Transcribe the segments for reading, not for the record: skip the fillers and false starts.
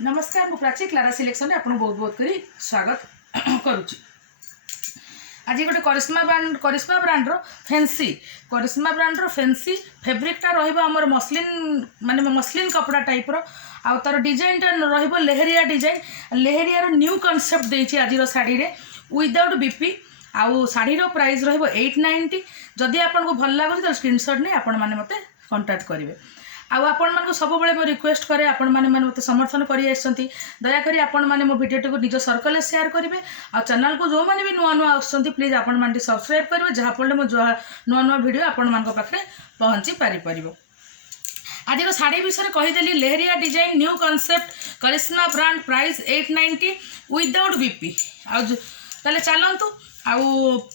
नमस्कार मु Prachi Clara selection आपन बहुत बहुत करी स्वागत करुच्ची। आज गोटे करिश्मा ब्रांड रो फैंसी फैब्रिकटा रहिबो मसलिन माने मसलिन कपड़ा टाइप रो आ तार डिजाइन टा रहिबो लेहरिया डिजाइन लेहरिया रो न्यू कांसेप्ट देछि आज रो साड़ी रे विदाउट बीपी आउ साड़ी रो प्राइस रहिबो 890। जदि आपन को भल लागो तो स्क्रीनशॉट ने आपन माने मते कांटेक्ट करिवे। आपण मानक सब बेले मो रिक्वेस्ट करे आपण माने मते समर्थन करी आछंती दया करी आपण माने मो वीडियो को निज सर्कल शेयर करिवे आ चैनल को जो माने भी नुआ नुआ आछंती प्लीज आपण माने सब्सक्राइब करिवे जहा पड़े मो नुआ नुआ वीडियो आपण मानक पाखरे पहुंची पारि परिबो। आज रो साड़ी विषय कहीदेली लेहरिया डिजाइन न्यू कांसेप्ट करिश्मा ब्रांड प्राइस 890 विदाउट बीपी ताले चलंतु आउ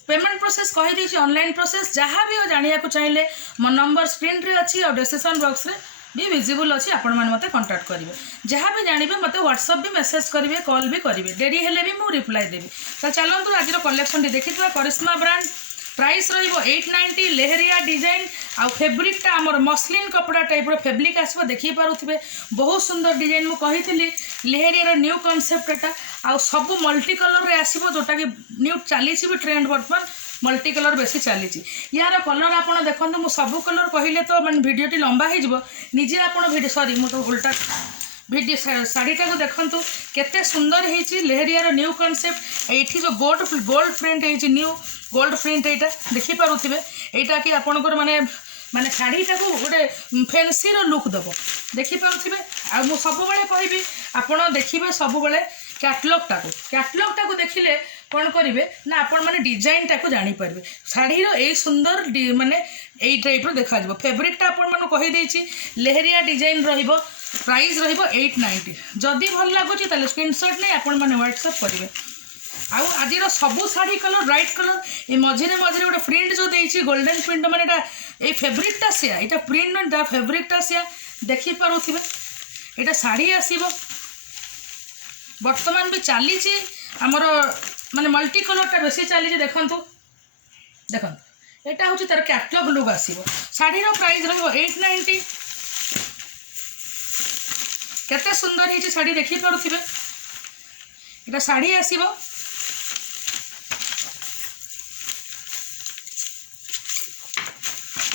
पेमेंट प्रोसेस कही देछि ऑनलाइन प्रोसेस जहाँ भी जानिया को चाहिए मो नंबर स्क्रीन रे अच्छी और डिस्क्रिप्शन बॉक्स रे भी विजिबल अच्छी आपण माने मते कांटेक्ट करिवे जहाँ भी जानिबे मते व्हाट्सएप भी मेसेज करिवे कॉल भी करिवे डेरी हेले भी मु रिप्लाई देबी। तो चलंतु आज कलेक्शन देखिथिबा करिश्मा ब्रांड प्राइस रहिबो 890 लेहरिया डिजाइन आ फैब्रिकटा हमर मसलिन कपड़ा टाइप रो फैब्रिक आसबो देखि पारुथिबे बहुत सुंदर डिजाइन मु कहिथिली लेहरिया रो न्यू कांसेप्टटा आ सब मल्टी कलर रे आसीबो जोटा कि न्यू चली भी ट्रेंड वर्तमान मल्टी कलर बेसी चली यार कलर आपन देखंतु मु सब कलर कहिले तो माने वीडियोटी लंबा हे जिवो निजे आपन वीडियो सॉरी मु तो उल्टा वीडियो साड़ीटा को देखंतु केते सुंदर हेछि लेहरिया रो न्यू कांसेप्ट एठी जो गोल्ड प्रिंट हेछि न्यू गोल्ड प्रिंट एटा देखि पारुथिबे एटा कि आपनकर माने माने साड़ीटा को गोटे फैंसी रो लुक दबो देखि पारुथिबे। आ मु सब बेले कहबी आपन देखिबे सब बेले कैटलॉग टा को देखिले कौन करेंगे ना आपण मैंने डिजाइन टाक जानी पारे शाढ़ी रो सुंदर माने यही टाइप रो देखा फैब्रिकटा आपण मैंने कहीदे लेहरिया डिजाइन रहिबो प्राइस रहिबो 890। जदि भल लगुच ताले स्क्रीनशॉट नहीं आपण मैंने व्हाट्सएप करेंगे। आउ आज सबू शाढ़ी कलर ब्राइट कलर ये मझिरे मझिरे गोटे प्रिंट जो देछि गोल्डन प्रिंट माने ये फैब्रिकटा सिया एटा प्रिंट फैब्रिकटा सिया देखि पारुथिबे एटा शाढ़ी आसीबो वर्तमान भी चली आमर माने मल्टी कलरटा बेसी चली देखंतु देखंतु एटा होची तार कैटलॉग लुक आसीबो साड़ी रो प्राइस रहबो 890। केते सुंदर हेची साड़ी देखि पारुथिबे एटा साड़ी आसीबो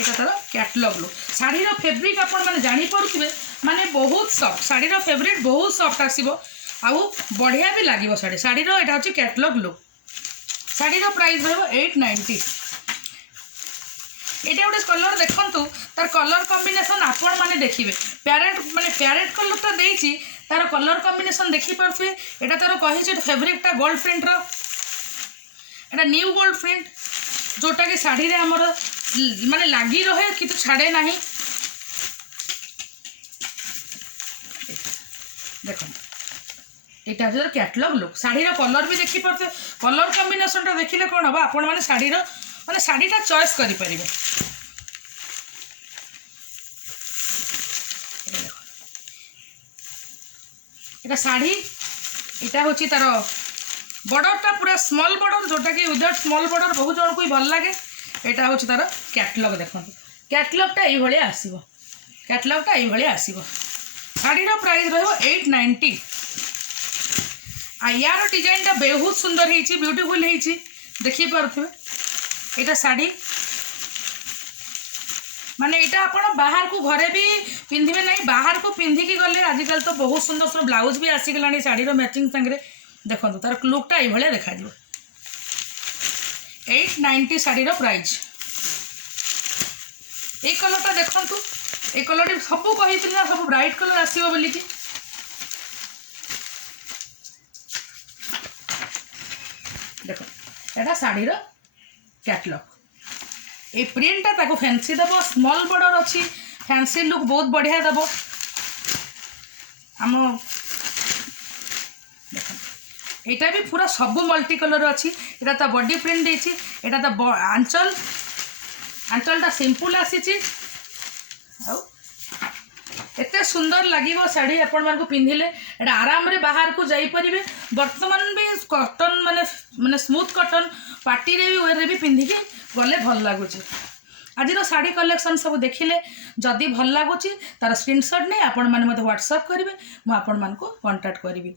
एटा तार कैटलॉग लुक साड़ी रो फैब्रिक आपण माने जानि पारुथिबे माने बहुत सॉफ्ट साड़ी रो फैब्रिक बहुत सॉफ्ट आसीबो आउ बढ़िया भी लगे साड़ी साड़ी रो एटा होची कैटलॉग लुक साड़ी रो प्राइस रहबो 890। एटा गोटे कलर देखंतु तार कलर कॉम्बिनेशन आपण माने देखिबे प्यारेट कलर तो देछि तार कलर कॉम्बिनेशन देखि परथि एटा तार कहि छै फैब्रिकटा गोल्ड प्रिंट रो एटा न्यू गोल्ड प्रिंट जोटा कि साड़ी रे हमर माने लागी रहे कि तो छाड़े नाही देखो एटा जो कैटलॉग लुक साड़ी रो कलर भी देखि परते कलर कॉम्बिनेशन टा देखिले कोन हो आपण माने साड़ी रो माने साड़ीटा चॉइस करि परिबे। एटा साड़ी एटा होची तार बॉर्डरटा पूरा स्मॉल बॉर्डर जोटा कि विदाउट स्मॉल बॉर्डर बहुत जन को भल लागे एटा होची तार कैटलॉग देखंतु कैटलॉगटा एई भले आसीबो कैटलॉगटा एई भले आसीबो साड़ी रो प्राइस रहबो 890। आ यार डिजाइनटा बहुत सुंदर हेछि ब्यूटीफुल हेछि देखि पारुथिबे एटा साड़ी माने एटा आपण बाहर को घरे भी पिंधिबे नहीं बाहर को पिंधि की गले आजकल तो बहुत सुंदर सुंदर ब्लाउज भी आसी गलानी साड़ी रो मैचिंग संगे देखंतु तार लुकटा एई भले देखा दिबो 890 साड़ी रो प्राइस। ए कलरटा देखंतु ए कलर सब कहिथिल ना सब ब्राइट कलर आसीबो बोली कि देखो एटा साड़ी रो कैटलॉग ए प्रिंटटा ताको फैंसी दबो स्मॉल बॉर्डर अच्छी फैंसी लुक बहुत बढ़िया दबो आम एटा भी पूरा सब मल्टी कलर अच्छी एटा ता बॉडी प्रिंट देछि एटा ता आंचलटा सिंपल आसीछि आउ एते सुंदर लगिवो साड़ी आपण मानको पिंधिले एटा आराम रे बाहर को जाई परिबे वर्तमान भी कॉटन माने स्मूथ कॉटन पार्टी रे भी वेरे भी पिंधि के गले भल लागुचे आजिर शाढ़ी कलेक्शन सब देखिले जदि भल लगुच तार स्क्रीनशॉट नहीं आपण मैंने मत व्हाट्सअप करेंगे मुझे कांटेक्ट करी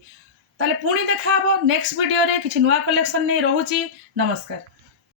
ताले पुणी देखा नेक्स्ट वीडियो रे किसी नुआ कलेक्शन नहीं रोची नमस्कार।